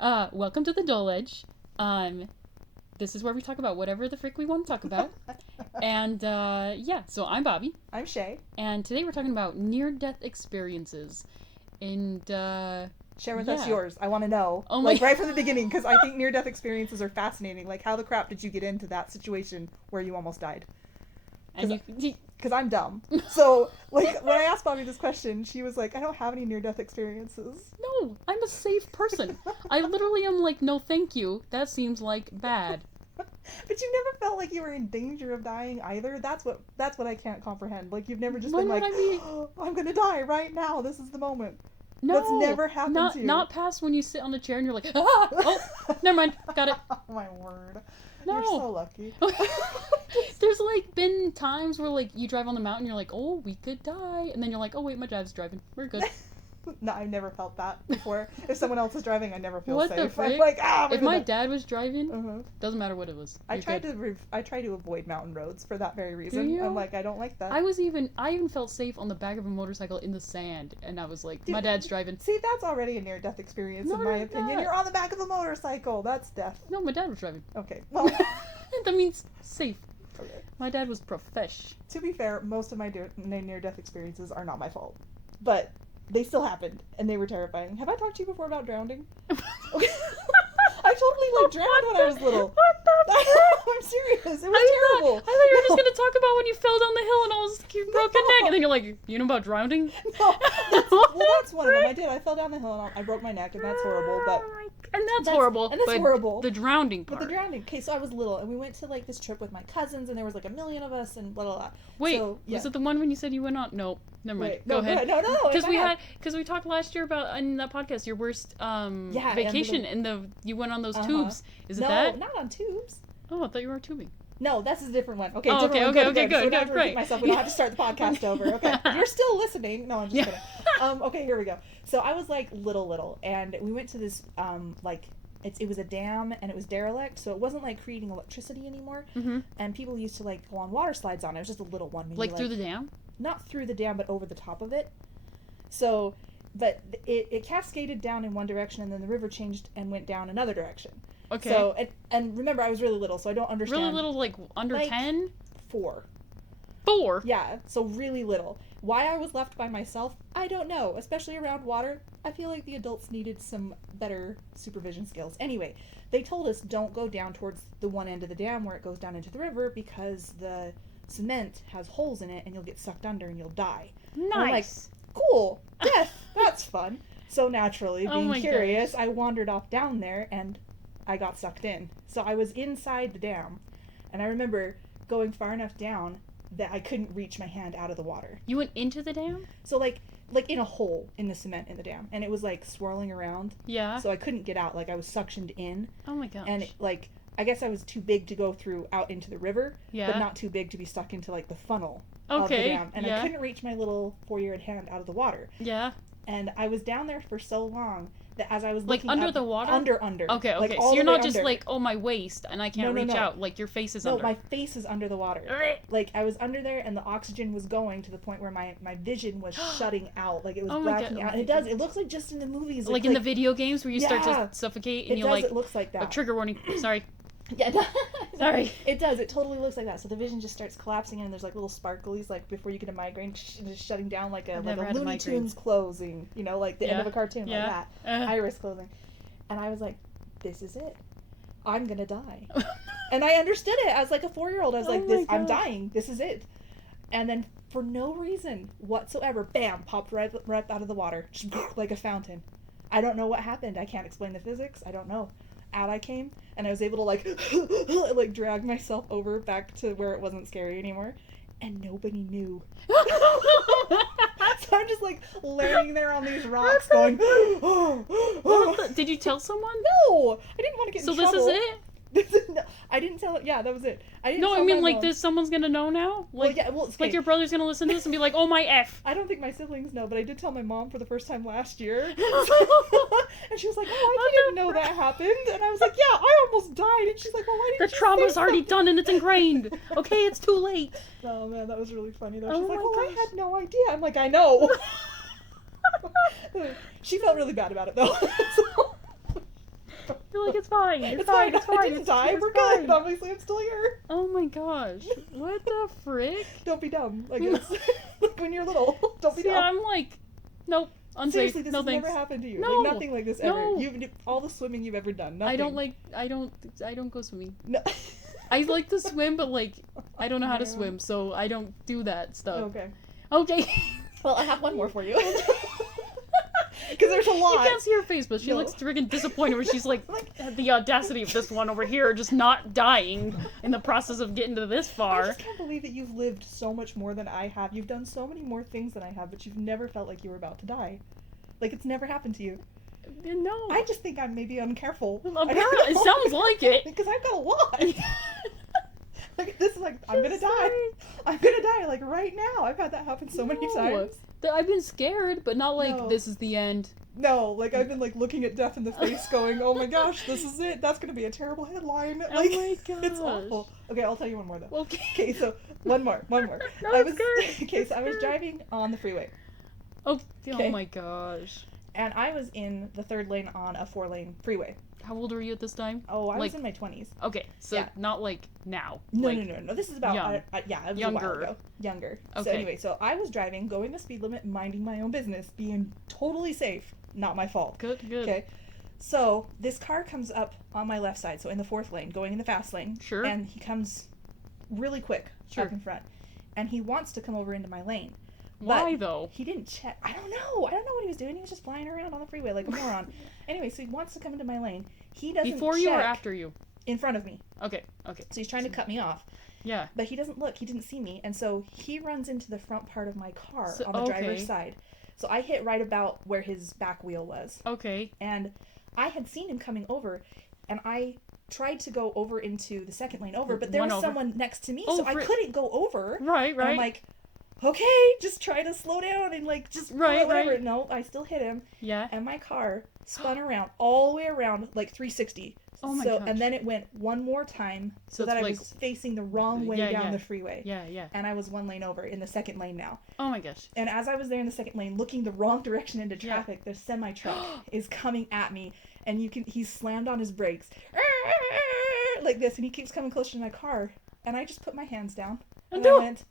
Welcome to the Dole Edge. This is where we talk about whatever the frick we want to talk about. And, so I'm Bobby. I'm Shay. And today we're talking about near-death experiences. And, Share with us yours. I want to know. Oh right from the beginning, because I think near-death experiences are fascinating. Like, how the crap did you get into that situation where you almost died? Because I'm dumb. So, like, when I asked Bobby this question, she was like, I don't have any near-death experiences. No, I'm a safe person. I literally am like, no thank you. That seems like bad. But you never felt like you were in danger of dying either. That's what I can't comprehend. Like, you've never just When been like, would I be... oh, I'm gonna die right now. This is the moment. No, that's never happened to you. Not past when you sit on a chair and you're like, ah! Oh, never mind. Got it. Oh, my word. No. You're so lucky. There's like been times where like you drive on the mountain, you're like, oh, we could die, and then you're like, oh wait, my dad's driving, we're good. No, I've never felt that before. If someone else is driving, I never feel what safe. The frick? I'm like, if my dad was driving, doesn't matter what it was. I try to avoid mountain roads for that very reason. Do you? I'm like, I don't like that. I even felt safe on the back of a motorcycle in the sand, and I was like, my dad's driving. See, that's already a near-death experience in my opinion. Not. You're on the back of a motorcycle. That's death. No, my dad was driving. Okay, well. That means safe. Okay. My dad was profesh. To be fair, most of my near-death experiences are not my fault. But they still happened, and they were terrifying. Have I talked to you before about drowning? Okay. I totally drowned when I was little. What the fuck? I'm serious. It was terrible. I thought you were just gonna talk about when you fell down the hill and almost broke your neck, and then you're like, you know about drowning? No, that's one of them. I did. I fell down the hill and I broke my neck, and that's horrible. But that's horrible. And that's horrible. The drowning part. But the drowning. Okay, so I was little, and we went to like this trip with my cousins, and there was like 1 million of us, and blah blah blah. Wait, so, yeah. Was it the one when you said you went on? Nope. Never mind. Wait, go ahead. No. Because we talked last year about in that podcast your worst vacation, and you went on those tubes. Is it that? No, not on tubes. Oh, I thought you were tubing. No, that's a different one. Okay, okay, good. So I don't have to great. repeat myself. We don't have to start the podcast over. Okay, you're still listening. No, I'm just kidding. Okay, here we go. So I was like little, and we went to this it was a dam, and it was derelict, so it wasn't like creating electricity anymore. Mm-hmm. And people used to like go on water slides on it. It was just a little one. Maybe, through the dam? Not through the dam, but over the top of it. So, but it cascaded down in one direction, and then the river changed and went down another direction. Okay. So, and remember, I was really little, so I don't understand. Really little, like under 10? 4. 4? Yeah, so really little. Why I was left by myself, I don't know. Especially around water, I feel like the adults needed some better supervision skills. Anyway, they told us don't go down towards the one end of the dam where it goes down into the river because the cement has holes in it and you'll get sucked under and you'll die. Nice. And I'm like, cool, death, that's fun. So naturally, being curious, I wandered off down there and I got sucked in. So I was inside the dam, and I remember going far enough down that I couldn't reach my hand out of the water. You went into the dam? So like in a hole in the cement in the dam, and it was like swirling around. Yeah. So I couldn't get out. Like I was suctioned in. Oh my gosh. And I guess I was too big to go through out into the river, but not too big to be stuck into like the funnel of the dam. And I couldn't reach my little 4-year-old hand out of the water. Yeah. And I was down there for so long that as I was looking under the water? Under. Okay. So you're not just like, oh, my waist, and I can't reach out. Like your face is under. No, my face is under the water. Like I was under there, and the oxygen was going to the point where my vision was shutting out. Like it was blacking out. And it looks like just in the movies. Like in the video games where you start to suffocate and it looks like that. A trigger warning. Sorry. Yeah, sorry. It does. It totally looks like that. So the vision just starts collapsing, and there's like little sparklies, like before you get a migraine, just shutting down like a Looney Tunes closing, like the end of a cartoon, like that. Iris closing. And I was like, this is it. I'm gonna die. And I understood it as like a 4-year-old. I was like, I'm dying. This is it. And then for no reason whatsoever, bam, popped right out of the water, just like a fountain. I don't know what happened. I can't explain the physics. I don't know. Out I came, and I was able to like drag myself over back to where it wasn't scary anymore, and nobody knew. So I'm just like laying there on these rocks going, Did you tell someone? No, I didn't want to get in trouble. So this is it? No, I didn't tell it. Yeah, that was it. I didn't. No, tell I mean my like mom. this. Someone's gonna know now. Like, okay. Like your brother's gonna listen to this and be like, "Oh my f." I don't think my siblings know, but I did tell my mom for the first time last year, and she was like, "Oh, I didn't know that happened," and I was like, "Yeah, I almost died," and she's like, "Well, why didn't the you trauma's say already something?" done and it's ingrained. Okay, it's too late. Oh man, that was really funny though. Oh She's like, my "Oh, gosh. I had no idea." I'm like, "I know." She felt really bad about it though. like, it's fine. It's fine. I didn't die. We're good. Obviously, I'm still here. Oh my gosh. What the frick? Don't be dumb. Like, it's, like when you're little. Don't be dumb. Yeah, I'm like, nope. Unsafe. Seriously, this no has thanks. never happened to you. No. Like, nothing like this ever. No. You've all the swimming you've ever done. Nothing. I don't go swimming. No. I like to swim, but like, I don't know how to swim, so I don't do that stuff. Okay. Okay. Well, I have one more for you. Because there's a lot. You can't see her face, but she looks friggin' disappointed where she's like, the audacity of this one over here just not dying in the process of getting to this far. I just can't believe that you've lived so much more than I have. You've done so many more things than I have, but you've never felt like you were about to die. Like, it's never happened to you. No. I just think I'm maybe uncareful. It sounds like it. Because I've got a lot. Like, this is like, I'm gonna die. I'm gonna die, like, right now. I've had that happen so many times. I've been scared, but not like, this is the end. No, like, I've been, like, looking at death in the face going, oh my gosh, this is it. That's gonna be a terrible headline. Like, oh my gosh. It's awful. Okay, I'll tell you one more, though. Okay. So, one more. No, I was driving on the freeway. Oh my gosh. And I was in the 3rd lane on a 4-lane freeway. How old were you at this time? Oh, I was in my 20s. Okay, so not like now. No. This is about, it was a while ago. Younger. Okay. So anyway, so I was driving, going the speed limit, minding my own business, being totally safe. Not my fault. Good. Okay. So this car comes up on my left side, so in the 4th lane, going in the fast lane. Sure. And he comes really quick up in front. And he wants to come over into my lane. Why, though? He didn't check. I don't know what he was doing. He was just flying around on the freeway like a moron. Anyway, so he wants to come into my lane. He doesn't Before you or after you? In front of me. Okay. So he's trying to cut me off. Yeah. But he doesn't look. He didn't see me. And so he runs into the front part of my car on the driver's side. So I hit right about where his back wheel was. Okay. And I had seen him coming over, and I tried to go over into the 2nd lane over, but there was someone next to me, so I couldn't go over. Right. And I'm like, okay, just try to slow down and like just whatever. Right. No, I still hit him. Yeah. And my car spun around all the way around like 360. Oh my gosh. And then it went one more time so that I was facing the wrong way down the freeway. Yeah. And I was 1 lane over in the 2nd lane now. Oh my gosh. And as I was there in the 2nd lane looking the wrong direction into traffic, the semi truck is coming at me, and he's slammed on his brakes like this, and he keeps coming closer to my car, and I just put my hands down and I went,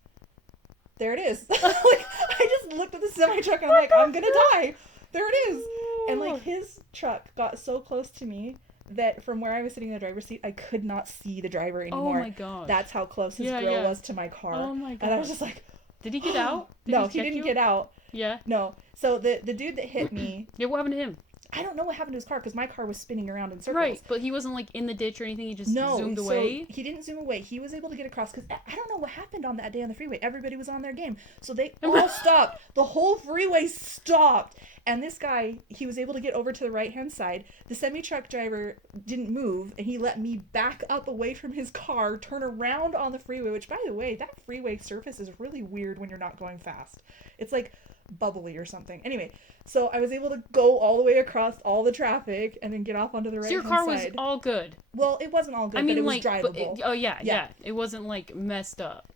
there it is. Like, I just looked at the semi truck and I'm like, I'm gonna die. There it is. And like, his truck got so close to me that from where I was sitting in the driver's seat, I could not see the driver anymore. Oh my gosh. That's how close his grill was to my car. Oh my gosh. And I was just like, did he get out? No, he didn't get out. Yeah. No. So the dude that hit me. Yeah, what happened to him? I don't know what happened to his car because my car was spinning around in circles. Right, but he wasn't like in the ditch or anything. He just zoomed away. He didn't zoom away. He was able to get across because I don't know what happened on that day on the freeway. Everybody was on their game, so they all stopped. The whole freeway stopped, and this guy, he was able to get over to the right-hand side. The semi-truck driver didn't move, and he let me back up away from his car, turn around on the freeway. Which, by the way, that freeway surface is really weird when you're not going fast. It's like bubbly or something. Anyway, so I was able to go all the way across all the traffic and then get off onto the right hand side. So your car was all good? Well, it wasn't all good, but it was drivable. Yeah. It wasn't like messed up.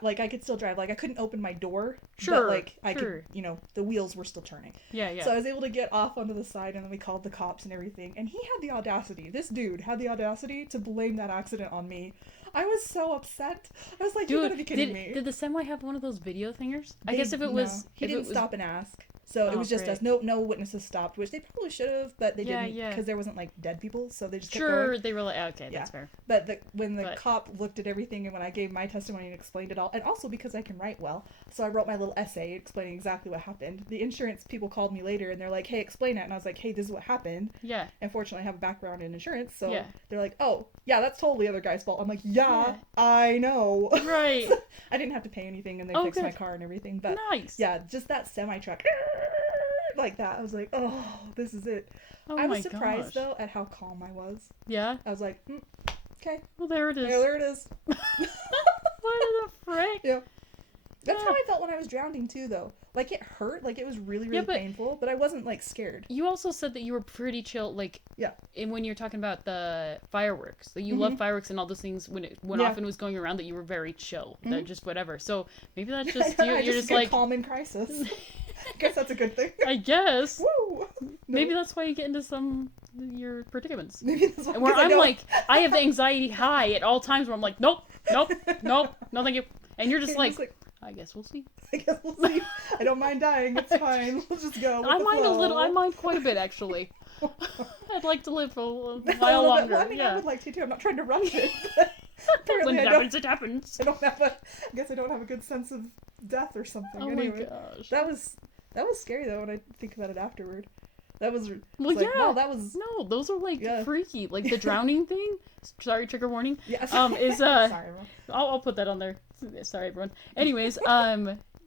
Like I could still drive. Like I couldn't open my door. Sure. But like I could, the wheels were still turning. Yeah. So I was able to get off onto the side, and then we called the cops and everything. And he had the audacity. This dude had the audacity to blame that accident on me. I was so upset. I was like, "You gotta be kidding me!" Did the semi have one of those video thingers? I guess if it was, he didn't stop and ask. So it was just us. No witnesses stopped, which they probably should have, but they didn't because there wasn't like dead people, so they just kept going. They were like, okay, that's fair. But when the cop looked at everything and when I gave my testimony and explained it all, and also because I can write well, so I wrote my little essay explaining exactly what happened. The insurance people called me later and they're like, hey, explain it. And I was like, hey, this is what happened. Yeah. And fortunately I have a background in insurance, so they're like, oh, yeah, that's totally the other guy's fault. I'm like, I know. Right. I didn't have to pay anything and they fixed my car and everything, but yeah, just that semi-truck like that. I was like, oh, this is it. I was surprised though at how calm I was. Yeah. I was like, okay. Well, there it is. Yeah, there it is. What the frick? Yeah. That's how I felt when I was drowning too, though. Like it hurt, like it was really, really painful, but I wasn't like scared. You also said that you were pretty chill, like and when you're talking about the fireworks, that you love fireworks and all those things when it often was going around, that you were very chill, that just whatever. So maybe that's just you're just like calm in crisis. I guess that's a good thing. I guess. Woo! Maybe that's why you get into some your predicaments. Maybe that's where I'm like, I have the anxiety high at all times where I'm like, nope, no thank you. And you're just like, I guess we'll see. I don't mind dying. It's fine. We'll just go. I mind quite a bit, actually. I'd like to live for a while longer. Well, I mean, I would like to too. I'm not trying to rush it. When it happens, it happens. I guess I don't have a good sense of death or something. Oh anyway, my gosh. That was scary though when I think about it afterward. That was that was those are like freaky. Like the drowning thing. Sorry, trigger warning. Yes. Is Sorry, everyone. I'll put that on there. Sorry, everyone. Anyways,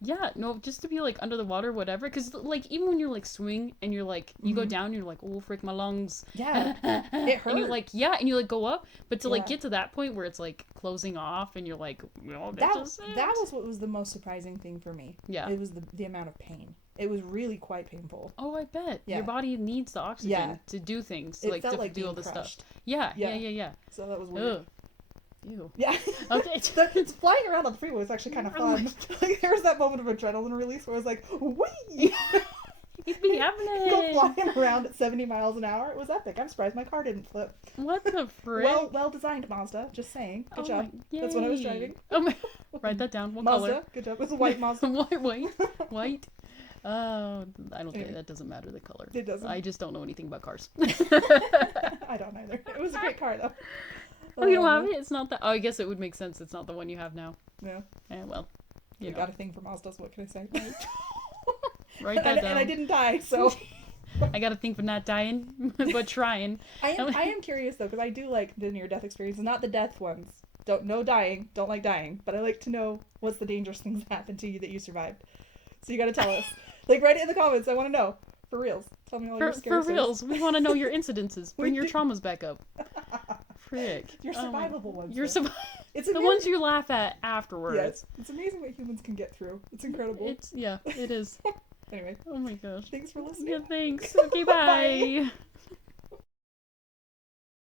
yeah, no, just to be like under the water, whatever. Because like even when you're like swimming and you're like you go down, you're like, oh frick, my lungs. Yeah, it hurt. And you're like, yeah, and you like go up, but to like get to that point where it's like closing off, and you're like, well, that was what was the most surprising thing for me. Yeah, it was the amount of pain. It was really quite painful. Oh, I bet. Yeah. Your body needs the oxygen to do things, it felt to do all this crushed. stuff. Yeah. So that was weird. Ugh. Ew. Yeah. Okay. It's flying around on the freeway was actually kind of fun. Like, there was that moment of adrenaline release where I was like, whee! You'd be having it. Go flying around at 70 miles an hour. It was epic. I'm surprised my car didn't flip. What the frick? Well designed, Mazda. Just saying. Good job. That's what I was driving. Oh my. Write that down. What Mazda. color? Good job. It was a white Mazda. White. Oh, I don't think that doesn't matter the color. It doesn't. I just don't know anything about cars. I don't either. It was a great car though. Oh, you don't have it? It's not that. Oh, I guess it would make sense. It's not the one you have now. Yeah. Yeah. Well. You got a thing for Mazdas. What can I say? Write that down. And I didn't die, so. I got a thing for not dying, but trying. I am curious though, because I do like the near-death experiences, not the death ones. No dying. Don't like dying, but I like to know what's the dangerous things that happened to you that you survived. So you got to tell us. Like, write it in the comments. I want to know. For reals. Tell me all your scary For reals. We want to know your incidences. Bring your traumas back up. Frick. Your survivable ones. It's the ones you laugh at afterwards. Yes. It's amazing what humans can get through. It's incredible. It is. Anyway. Oh my gosh. Thanks for listening. Yeah, thanks. Okay, bye.